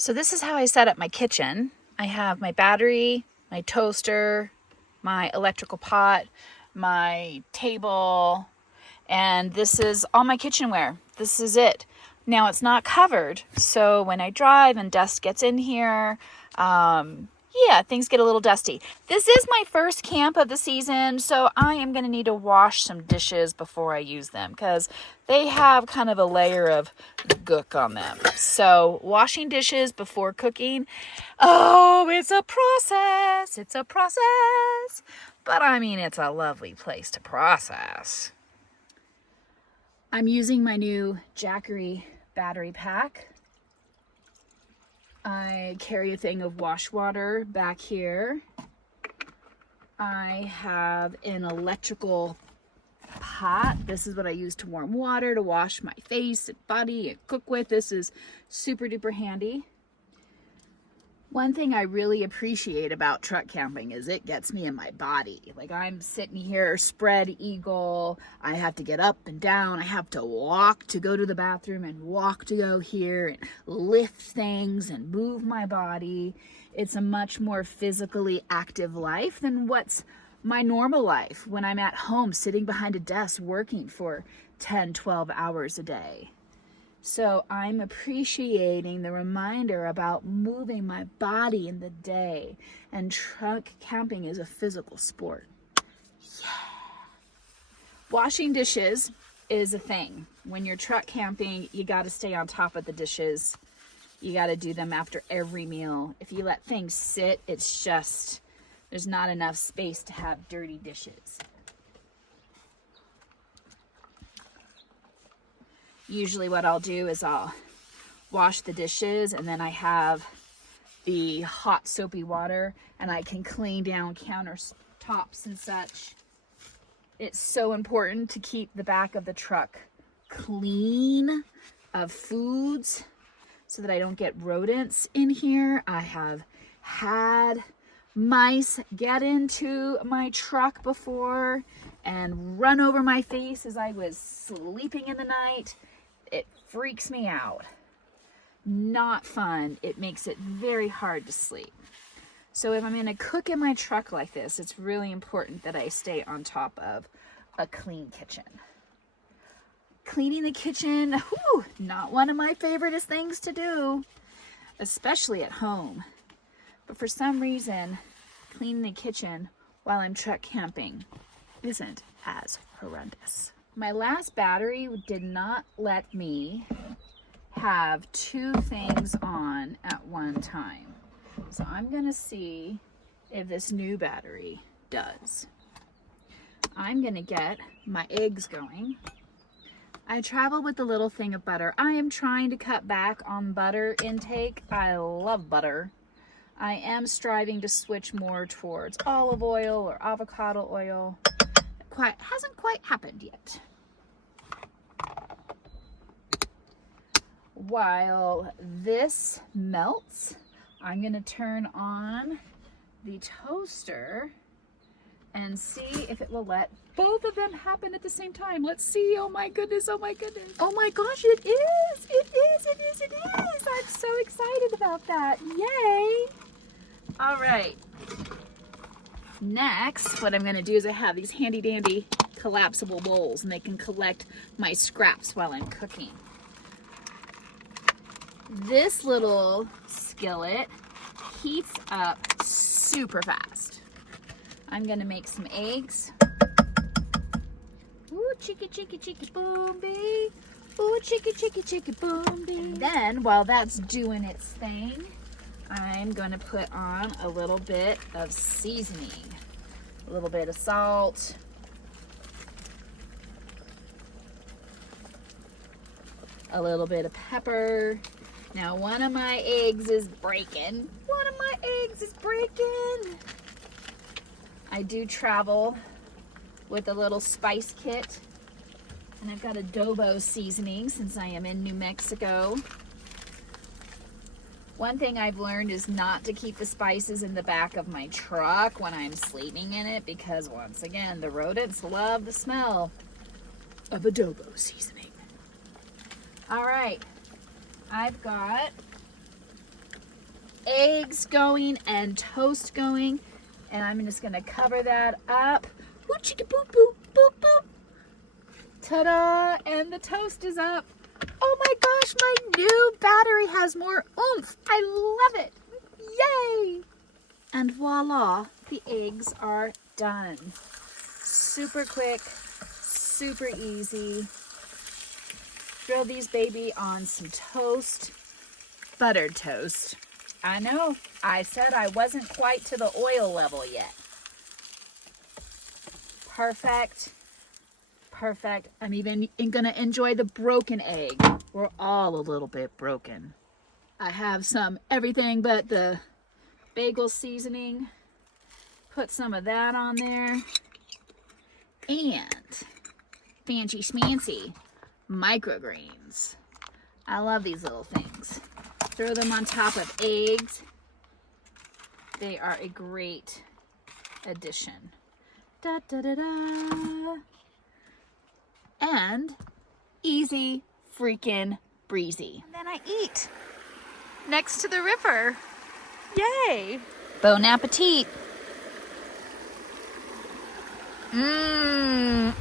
So this is how I set up my kitchen. I have my battery, my toaster, my electrical pot, my table, and this is all my kitchenware. This is it. Now it's not covered, so when I drive and dust gets in here, yeah, things get a little dusty. This is my first camp of the season, so I am going to need to wash some dishes before I use them because they have kind of a layer of gook on them. So washing dishes before cooking, oh, it's a process. It's a process. But I mean, it's a lovely place to process. I'm using my new Jackery battery pack. I carry a thing of wash water back here. I have an electrical pot. This is what I use to warm water, to wash my face and body and cook with. This is super duper handy. One thing I really appreciate about truck camping is it gets me in my body. Like I'm sitting here spread eagle. I have to get up and down. I have to walk to go to the bathroom and walk to go here and lift things and move my body. It's a much more physically active life than what's my normal life when I'm at home sitting behind a desk working for 10, 12 hours a day. So I'm appreciating the reminder about moving my body in the day, and truck camping is a physical sport. Yeah. Washing dishes is a thing. When you're truck camping, you got to stay on top of the dishes. You got to do them after every meal. If you let things sit, it's just, there's not enough space to have dirty dishes. Usually what I'll do is I'll wash the dishes and then I have the hot soapy water and I can clean down countertops and such. It's so important to keep the back of the truck clean of foods so that I don't get rodents in here. I have had mice get into my truck before and run over my face as I was sleeping in the night. It freaks me out. Not fun. It makes it very hard to sleep. So if I'm going to cook in my truck like this, it's really important that I stay on top of a clean kitchen. Cleaning the kitchen, whew, not one of my favoriteest things to do, especially at home. But for some reason, cleaning the kitchen while I'm truck camping isn't as horrendous. My last battery did not let me have two things on at one time. So I'm gonna see if this new battery does. I'm gonna get my eggs going. I travel with a little thing of butter. I am trying to cut back on butter intake. I love butter. I am striving to switch more towards olive oil or avocado oil. Hasn't quite happened yet. While this melts, I'm going to turn on the toaster and see if it will let both of them happen at the same time. Let's see. Oh my goodness. Oh my goodness. Oh my gosh, it is. It is. It is. It is. I'm so excited about that. Yay. All right. Next, what I'm going to do is I have these handy dandy collapsible bowls and they can collect my scraps while I'm cooking. This little skillet heats up super fast. I'm going to make some eggs. Ooh, cheeky, cheeky, cheeky, boom, bee. Ooh, cheeky, cheeky, cheeky, boom, bee. Then, while that's doing its thing, I'm going to put on a little bit of seasoning. A little bit of salt. A little bit of pepper. Now, one of my eggs is breaking. One of my eggs is breaking. I do travel with a little spice kit. And I've got adobo seasoning since I am in New Mexico. One thing I've learned is not to keep the spices in the back of my truck when I'm sleeping in it because, once again, the rodents love the smell of adobo seasoning. All right, I've got eggs going and toast going. And I'm just gonna cover that up. Woo chicka boop boop boop boop. Ta-da! And the toast is up. Oh my gosh, my new battery has more oomph. I love it. Yay! And voila, the eggs are done. Super quick, super easy. Throw these baby on some toast, buttered toast. I know, I said I wasn't quite to the oil level yet. Perfect, perfect. I'm even gonna enjoy the broken egg. We're all a little bit broken. I have some everything but the bagel seasoning. Put some of that on there. And fancy schmancy microgreens. I love these little things. Throw them on top of eggs. They are a great addition. Da, da, da, da. And easy freaking breezy. And then I eat next to the river. Yay! Bon appetit. Mmm.